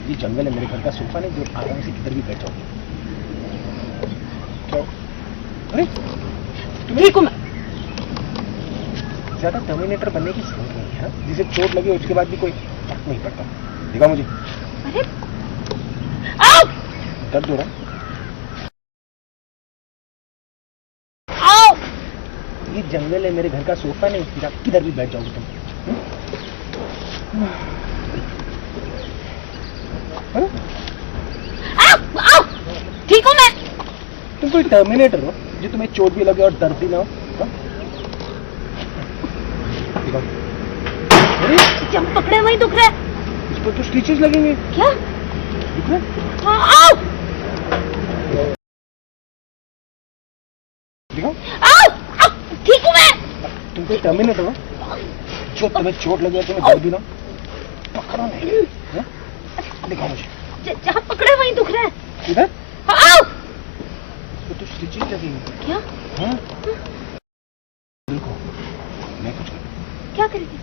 ये जंगल है मेरे घर का सोफा नहीं जो आराम से किधर भी बैठ जाओ। क्या? अरे तुम्हें को मैं ज्यादा टर्मिनेटर बनने की जरूरत नहीं है, जिसे चोट लगी उसके बाद भी कोई फर्क नहीं पड़ता। देखा मुझे? अरे दर्द हो रहा? ये जंगल है मेरे घर का सोफा नहीं, किधर भी बैठ जाओगे तुम। ठीक हूँ मैं। तुम कोई टर्मिनेटर हो जो तुम्हें चोट भी लगे और दर्द भी ना हो? अरे जब पकड़े वही दुख रहा है। इस पर तो स्टिचेस लगेंगे। क्या दुख रहा है? आओ दिखाओ। ठीक हूँ मैं। तुम कोई टर्मिनेटर हो जो तुम्हें चोट लगे और तुम्हें दर्द भी ना पकड़ो नहीं। दिखाओ मुझे। जहाँ पकड़े वहीं दुख रहा है। इधर? आओ तो स्टिचेस लगेंगे। क्या? हाँ देखो मैं कुछ क्या करेगी?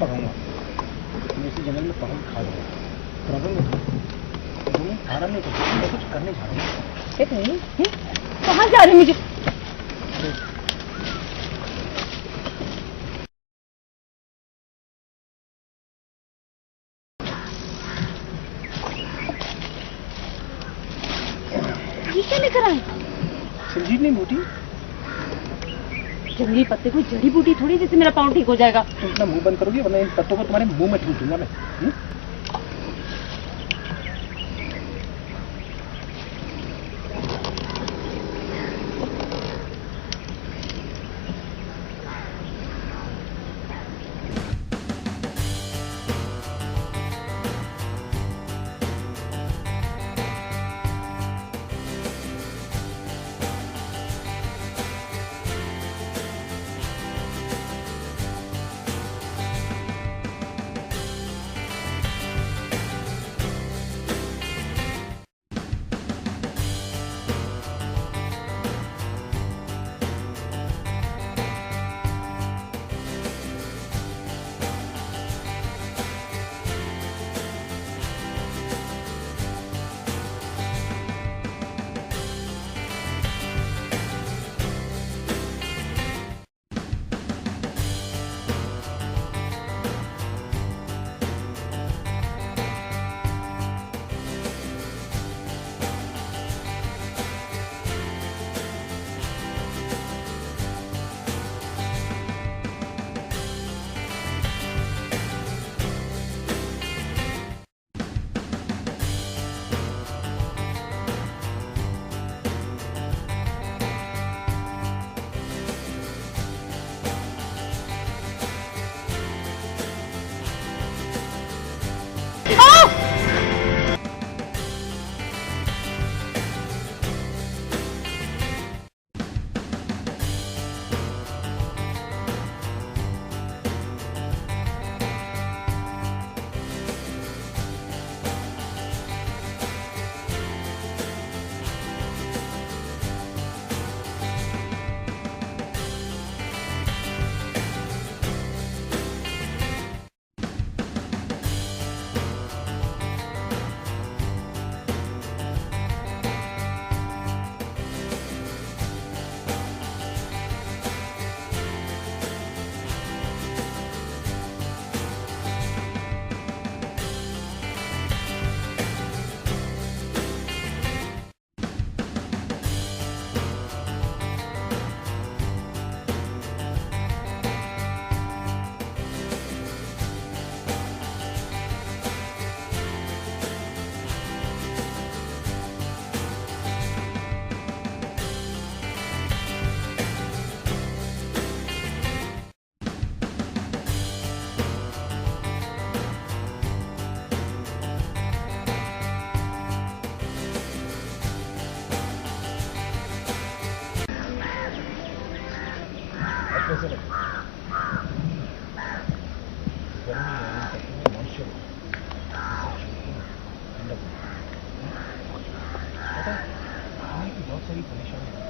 पकाऊंगा। तुम इसी जंगल में पकड़ खा लो। प्रॉब्लम है तुम आराम नहीं करते। मैं कुछ करने जा रहा हूँ। एक नहीं कहाँ जा रहे मुझे? ये क्या लेकर आए? संजीवनी बूटी। जंगली पत्ते कोई जड़ी बूटी थोड़ी जिससे मेरा पाँव ठीक हो जाएगा। तुम अपना मुंह बंद करोगी वरना इन पत्तों को तुम्हारे मुंह में ठूस दूंगा मैं। अब कैसे लगे? गर्मी है, सर्दी में मॉइस्चर है, ठंडक है। पता है, खाने की बहुत सारी परेशानी है।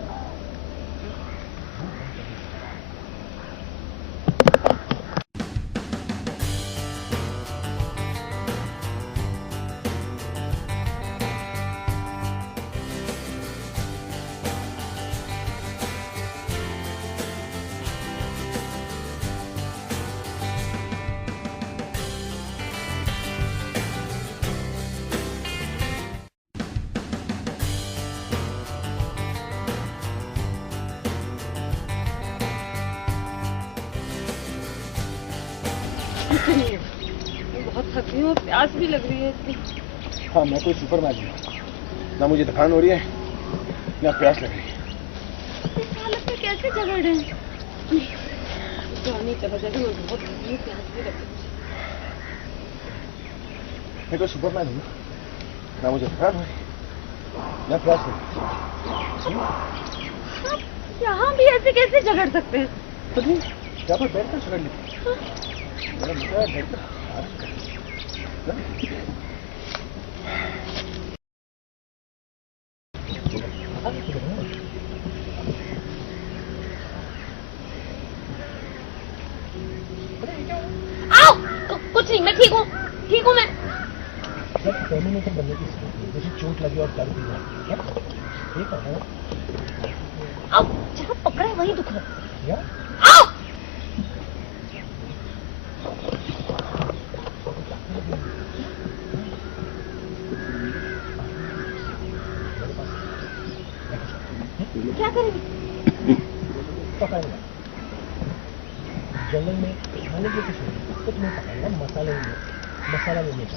मैं बहुत थकी हूँ, प्यास भी लग रही है इतनी। हाँ, मैं कोई सुपरमैन हूँ। ना मुझे थकान हो रही है, ना प्यास लग रही है। इस हालत में कैसे जगह रहे हैं? नहीं चला जाएगा, मैं बहुत थकी हूँ, प्यास भी लग रही है। मैं कोई सुपरमैन हूँ, ना मुझे थकान हो रही है, ना प्यास लग रही है। यहाँ भी ऐसे कैसे झगड़ सकते हैं? तो नहीं, यहाँ पर बैठ कर झगड़ लेते। मेरा मुद्दा है बैठ कर आराम कर। आओ! कुछ नहीं, मैं ठीक हूँ मैं। जब टर्मिनेटर बनने की स्थिति है, जैसे चोट लगी और दर्द भी है, ठीक है? आओ, जहाँ पकड़ा है वहीं दुख रहा है। या? आओ! क्या करेंगे? पता नहीं। जंगल में खाने के कुछ नहीं, तो तुम्हें पकाएगा मसाला लेने का।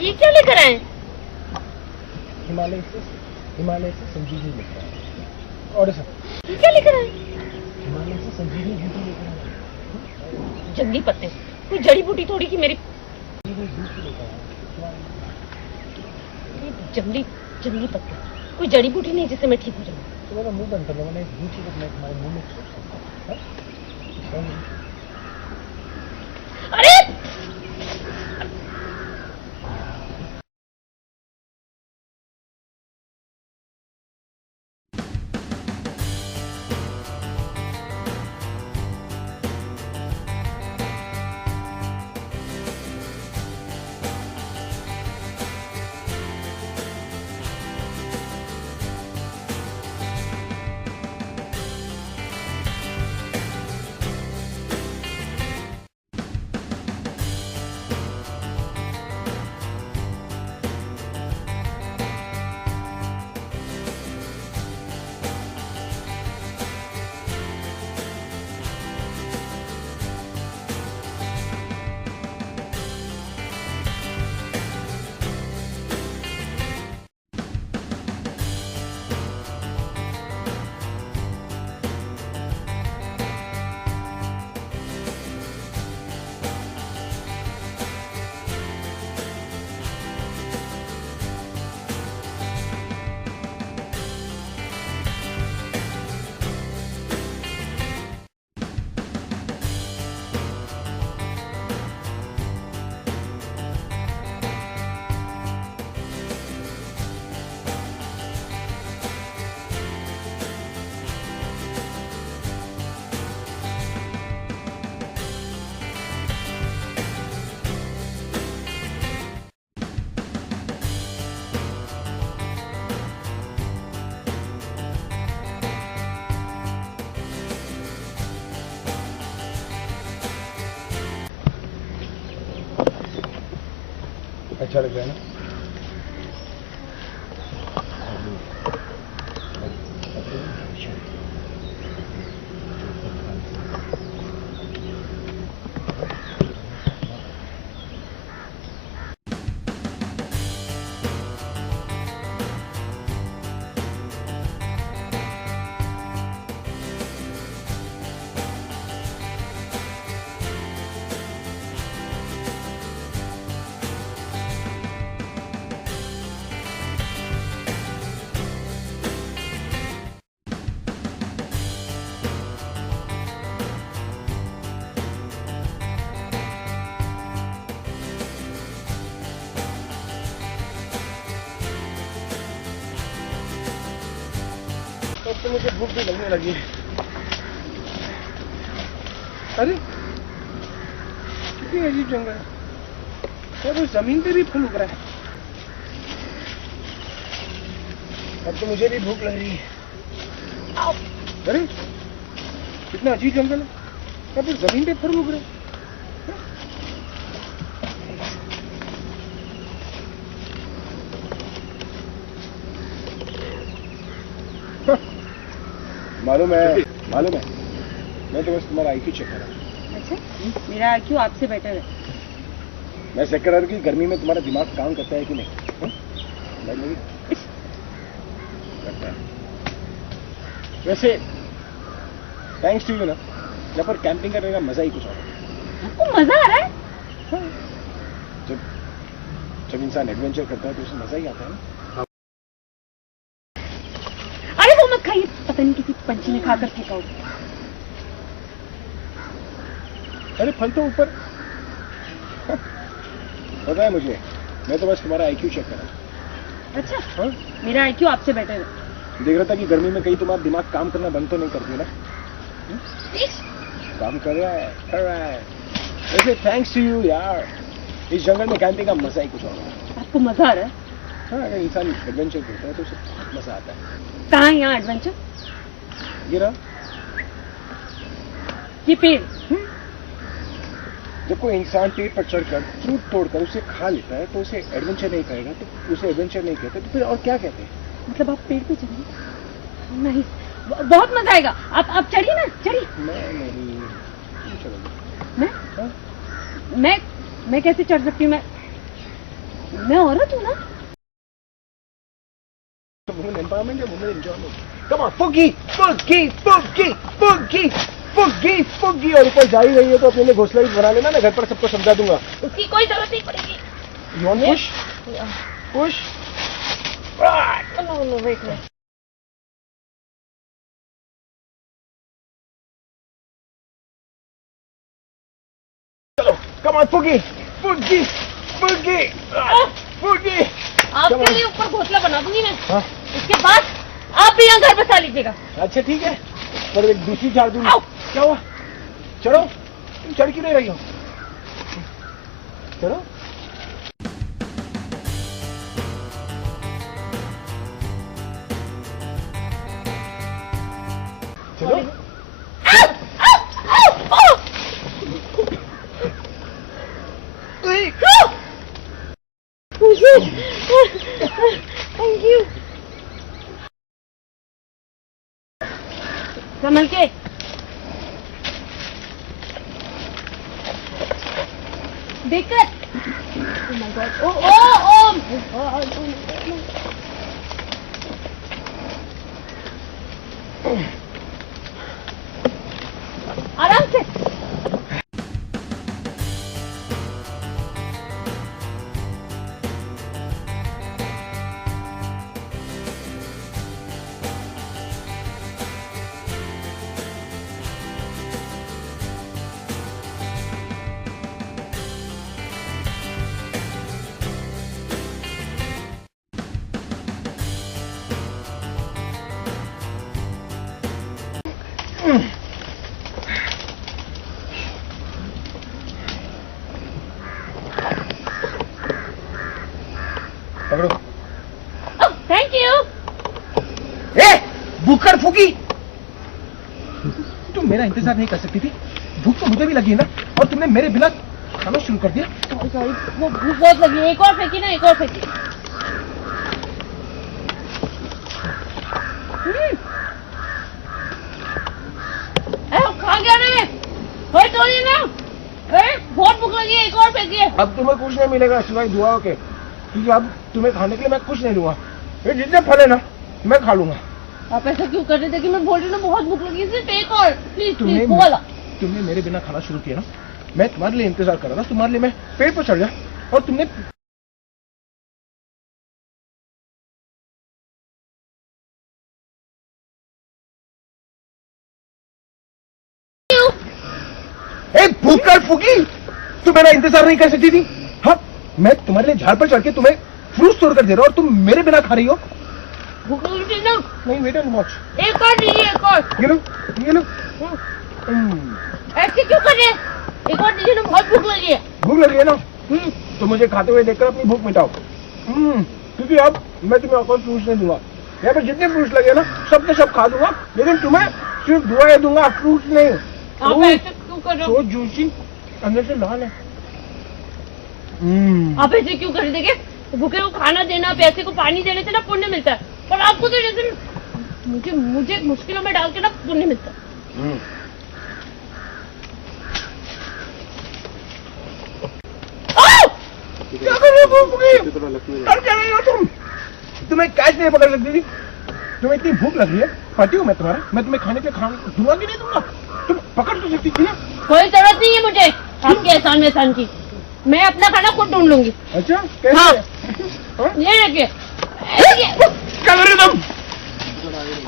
ये क्या लेकर आए? हिमालय से संजीवनी लेकर आए। और सर, ये क्या लेकर आए? हिमालय से संजीवनी बूटी लेकर आए। जंगली पत्ते, कोई जड़ी बूटी थोड़ी की मेरी। जंगली पत्ते, कोई जड़ी बूटी नहीं जिससे मैं ठीक हो जाऊँ। तो मेरा मुंह बंद कर लो, मैंने एक बूटी को मैं तुम्हारे मुंह में सोच सकता हूँ। अरे! अच्छा लग रहा है ना? तो मुझे भूख भी लगने लगी है। अरे कितनी अजीब जंगल है, तो जमीन पे भी फल उग रहा है। अब तो मुझे भी भूख लग रही है। अरे कितना अजीब जंगल है, अब जमीन पे फल उग रहे हैं। मालूम है, मैं तो बस तुम्हारा IQ चेक कर रहा हूँ। अच्छा, मेरा IQ आपसे बेटर है। मैं चेक कर रहा हूँ कि गर्मी में तुम्हारा दिमाग काम करता है कि नहीं। करता है। वैसे थैंक्स टू यू ना, यहाँ पर कैंपिंग करने का मजा ही कुछ और है। आपको मजा आ रहा है? जब इंसान एडवेंचर करता है तो उसे मजा ही आता है ना। अरे वो मत खाइए, पता नहीं किसी पंछी ने खाकर फेंका होगा। अरे फल तो ऊपर। पता है मुझे, मैं तो बस तुम्हारा IQ चेक कर रहा हूँ। अच्छा, हाँ? मेरा IQ आपसे बेटर है। देख रहा था कि गर्मी में कहीं तुम्हारा दिमाग काम करना बंद तो नहीं करती ना। काम कर रहा है। वैसे थैंक्स टू यू यार, इस जंगल में कैंपिंग का मजा ही कुछ और है। आपको मजा आ रहा है? हाँ, अगर इंसान एडवेंचर करता है तो उसे बहुत मजा आता है। कहाँ है यहाँ एडवेंचर? ये रहा। ये पेड़। जब कोई इंसान पेड़ पर चढ़कर फ्रूट तोड़कर उसे खा लेता है तो उसे एडवेंचर नहीं कहेगा, तो उसे एडवेंचर नहीं कहते, तो फिर और क्या कहते हैं? मतलब आप पेड़ पे चढ़िए? नहीं, बहुत मजा आएगा। आप चढ़िए ना, चढ़िए। नहीं, चलो। मैं मैं कैसे चढ़ सकती हूँ? मैं औरत हूँ ना। Women empowerment या women enjoyment? Come on, fuggy, और ऊपर जा ही रही है तो अपने लिए घोंसला भी बना लेना, मैं घर पर सबको समझा दूंगा। उसकी कोई जरूरत नहीं पड़ेगी। You want push? Push. No, wait. चलो, come on, fuggy. आपके लिए ऊपर घोंसला बना दूंगी मैं। हाँ? उसके बाद आप भी यहाँ घर बसा लीजिएगा। अच्छा ठीक है, पर एक दूसरी झाड़ दूंगी। क्या हुआ? चढ़ो, तुम चढ़ क्यों नहीं रही हो? चलो। चलो। Thank you. संभल के। देखकर। Oh my God. Oh my God. आराम से। पकड़ो। Thank you. भूखर फूकी, तुम मेरा इंतजार नहीं कर सकती थी? भूख तो मुझे भी लगी है ना, और तुमने मेरे बिना खाना शुरू कर दिया। सॉरी, वो भूख बहुत लगी है। एक और फेंकी ना, एक और फेंकी। खा गया रे, तोड़िए ना। बहुत भूख लगी है, एक और फेंकिए। अब तुम्हें कुछ नहीं मिलेगा सिवाय दुआओं के, क्योंकि अब तुम्हें खाने के लिए मैं कुछ नहीं दूंगा। ये जितने फल है ना मैं खा लूंगा। आप ऐसा क्यों कर रहे थे कि मैं बोल रही हूँ बहुत भूख लगी है, सिर्फ एक और। प्लीज तुमने बोला। तुमने मेरे बिना खाना शुरू किया ना, मैं तुम्हारे लिए इंतजार कर रहा था, तुम्हारे लिए मैं पेड़ पर चढ़ गया और तुमने भूखकर फूकी, तुम मेरा इंतजार नहीं कर सकती थी? हाँ, मैं तुम्हारे लिए झाड़ पर चढ़ के तुम्हें फ्रूट तोड़ कर दे रहा हूँ और तुम मेरे बिना खा रही हो। भूख लगी थी ना। नहीं वेट एंड वॉच। एक और दीजिए, एक और। ये लो ये लो। ऐसे क्यों कर रहे हैं? एक और दीजिए ना, बहुत भूख लगी है। भूख लगी है ना? तो मुझे खाते हुए देखकर अपनी भूख मिटाओ। क्योंकि अब मैं तुम्हें और फ्रूट्स नहीं दूंगा। यहाँ पर जितने फ्रूट्स लगे ना सब के सब खा दूंगा, लेकिन तुम्हें सिर्फ दुआएं दूंगा, फ्रूट्स नहीं। आप ऐसे क्यों कर रहे हो? तो जूसी अंदर से लाल है। आप ऐसे क्यों कर रहे? देखिए, भूखे को खाना देना, प्यासे को पानी देने से ना पुण्य मिलता है, पर आपको तो जैसे मुझे मुश्किलों में डाल के ना पुण्य मिलता है। क्या कर रहे हो? कर क्या रही हो तुम? तुम्हें कैच नहीं पकड़ सकती थी? तुम्हें इतनी भूख लग रही है, पति हूँ मैं तुम्हारा, मैं तुम्हें खाने के खाना दूंगा कि नहीं दूंगा? तुम पकड़ तो सकती थी ना? कोई जरूरत नहीं है मुझे आपके एहसान की। मैं अपना खाना खुद ढूंढ लूंगी। अच्छा कैसे? हाँ। हाँ? ये देखिए, क्या कर रही हो तुम?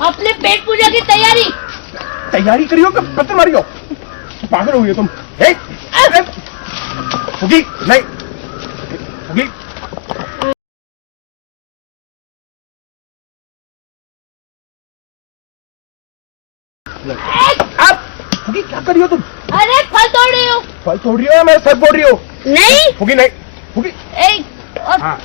अपने पेट पूजा की तैयारी। तैयारी करी हो कि पत्थर मारी हो? पागल हो गई हो तुम? होगी नहीं होगी। आप होगी क्या कर रही हो तुम? अरे फल तोड़ रही हूँ। फल तोड़ रही हो या मैं सर फोड़ रही हो? नहीं होगी नहीं होगी। और हाँ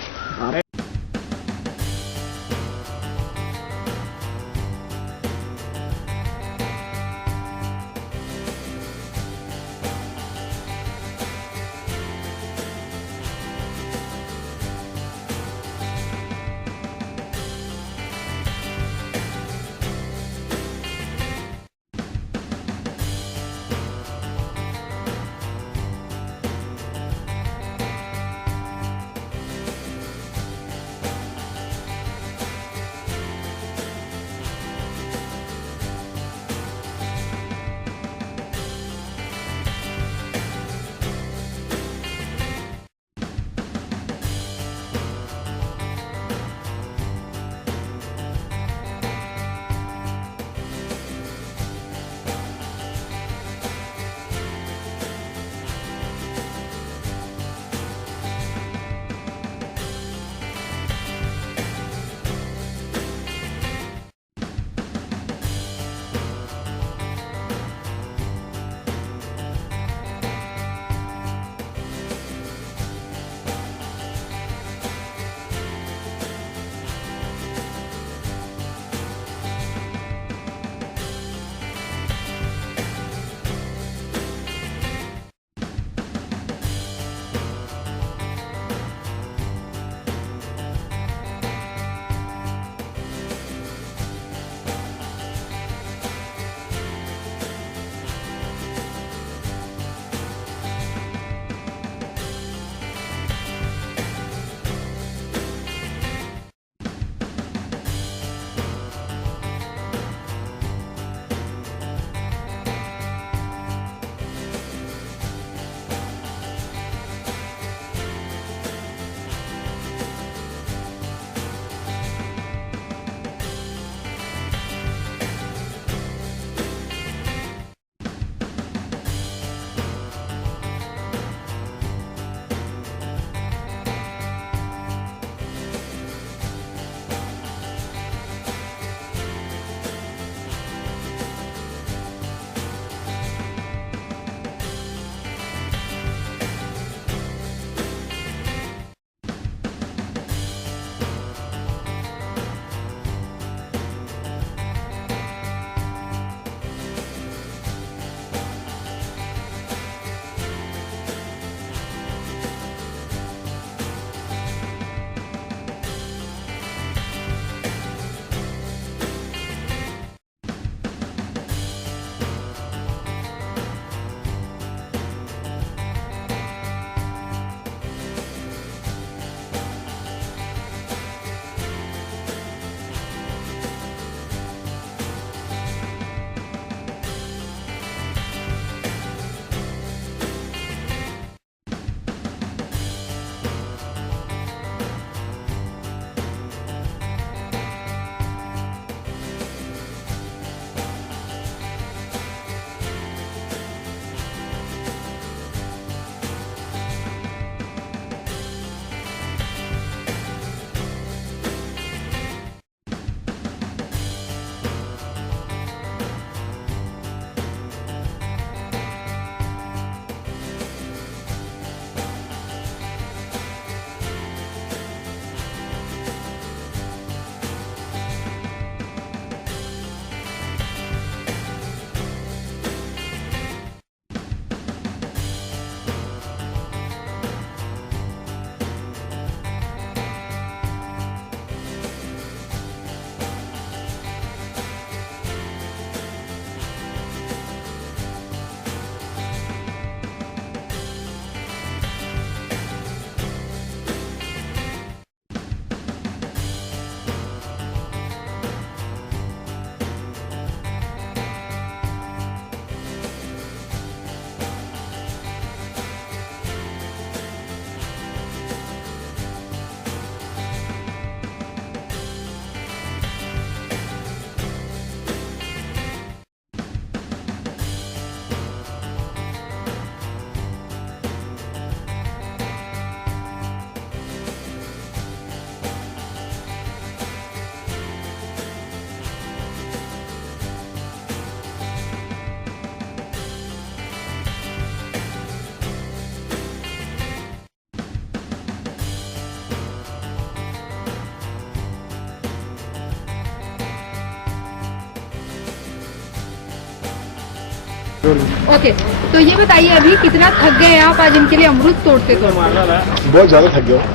ओके, तो ये बताइए अभी कितना थक गए आप आज इनके लिए अमरूद तोड़ते तो? बहुत ज़्यादा थक गया हूँ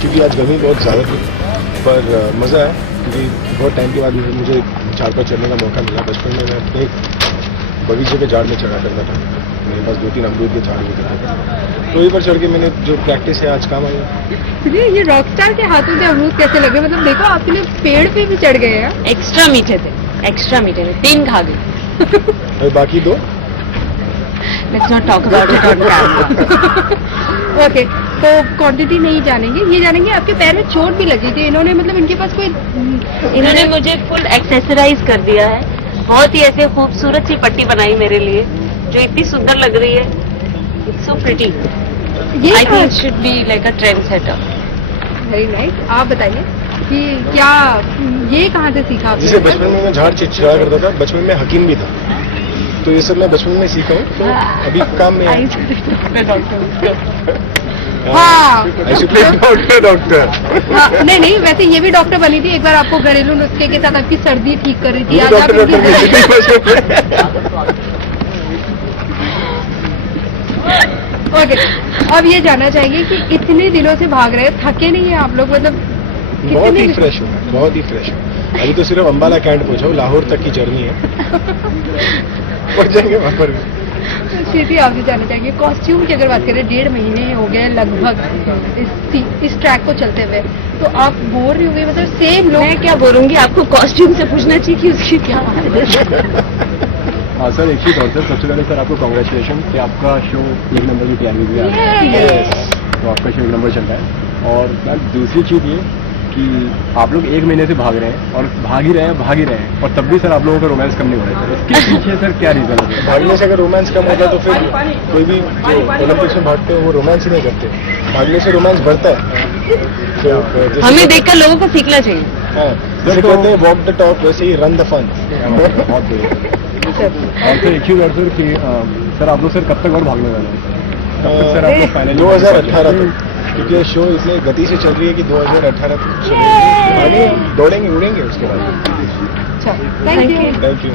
क्योंकि आज गर्मी बहुत ज़्यादा थी, पर मज़ा आया क्योंकि बहुत टाइम के बाद मुझे झाड़ पर चढ़ने का मौका मिला। बचपन में मैं अपने बगीचे के झाड़ में चढ़ा करता था, मेरे पास 2-3 अमरूद के झाड़ भी करते थे, तो वहीं पर चढ़ के मैंने जो प्रैक्टिस है आज काम आई। मुझे ये रॉकस्टार के हाथों से अमरूद कैसे लगे? मतलब देखो आपके लिए पेड़ पे भी चढ़ गए हैं। एक्स्ट्रा मीठे थे, एक्स्ट्रा मीठे थे, 3 खा गई। और बाकी 2 let's not talk about it on camera. Okay, तो क्वांटिटी नहीं जानेंगे, ये जानेंगे आपके पैर में चोट भी लगी थी। इन्होंने मतलब इनके पास कोई इन्होंने मुझे फुल एक्सेसराइज कर दिया है, बहुत ही ऐसे खूबसूरत सी पट्टी बनाई मेरे लिए जो इतनी सुंदर लग रही है। इट्स सो प्रिटी, ये I think it should be like a trend setter. Very nice. आप बताइए कि क्या ये कहाँ से सीखा आपने? जिसे बचपन में मैं झाड़ चिड़चिड़ा करता था, बचपन में हकीम भी था, तो ये सब मैं बचपन में सीखा हूँ, तो अभी काम में आई हाँ। डॉक्टर। हाँ, नहीं वैसे ये भी डॉक्टर बनी थी, एक बार आपको घरेलू नुस्खे के साथ आपकी सर्दी ठीक कर रही थी। आज आप ओके, अब ये जानना चाहिए कि इतने दिनों से भाग रहे हैं, थके नहीं है आप लोग? मतलब बहुत ही फ्रेश हूँ, बहुत ही फ्रेश हूँ। अभी तो सिर्फ अम्बाला कैंट पहुंचा हूँ, लाहौर तक की जर्नी है, पहुंच जाएंगे वहाँ पर भी। श्रुति, आपसे जानना चाहेंगे कॉस्ट्यूम की अगर बात करें, 1.5 महीने हो गए लगभग इस ट्रैक को चलते हुए, तो आप बोर नहीं हुए? मतलब सेम लोग। मैं क्या बोलूंगी, आपको कॉस्ट्यूम से पूछना चाहिए कि उसकी क्या बात है। हाँ सर, एक चीज़ और सर, सबसे पहले सर आपको कॉन्ग्रेचुलेशन कि आपका शो 1 नंबर की तैयारी में आ रहा है, तो आपका शो 1 नंबर चल रहा है। और सर दूसरी चीज़ ये कि आप लोग 1 महीने से भाग रहे हैं और भाग ही रहे हैं, और तब भी सर आप लोगों का रोमांस कम नहीं हो रहा है। सर इसके पीछे सर क्या रीज़न है? भागने से अगर रोमांस कम होता तो फिर कोई भी जो ओलंपिक्स में भागते हैं वो रोमांस ही नहीं करते, भागने से रोमांस बढ़ता है। तो जैसे हमें देखकर लोगों को सीखना चाहिए। हाँ, जैसे कहते हैं वॉक द टॉक, वैसे ही रन द फन। बहुत बढ़िया। और सर एक चीज़ और सर कि सर आप लोग सर कब तक और भागने वाले हैं? कब तक सर आपको फाइनली 2018 तक, क्योंकि ये शो इतनी गति से चल रही है कि 2018 तक चलेगी, दौड़ेंगे उड़ेंगे उसके बाद। अच्छा, थैंक यू। Thank you.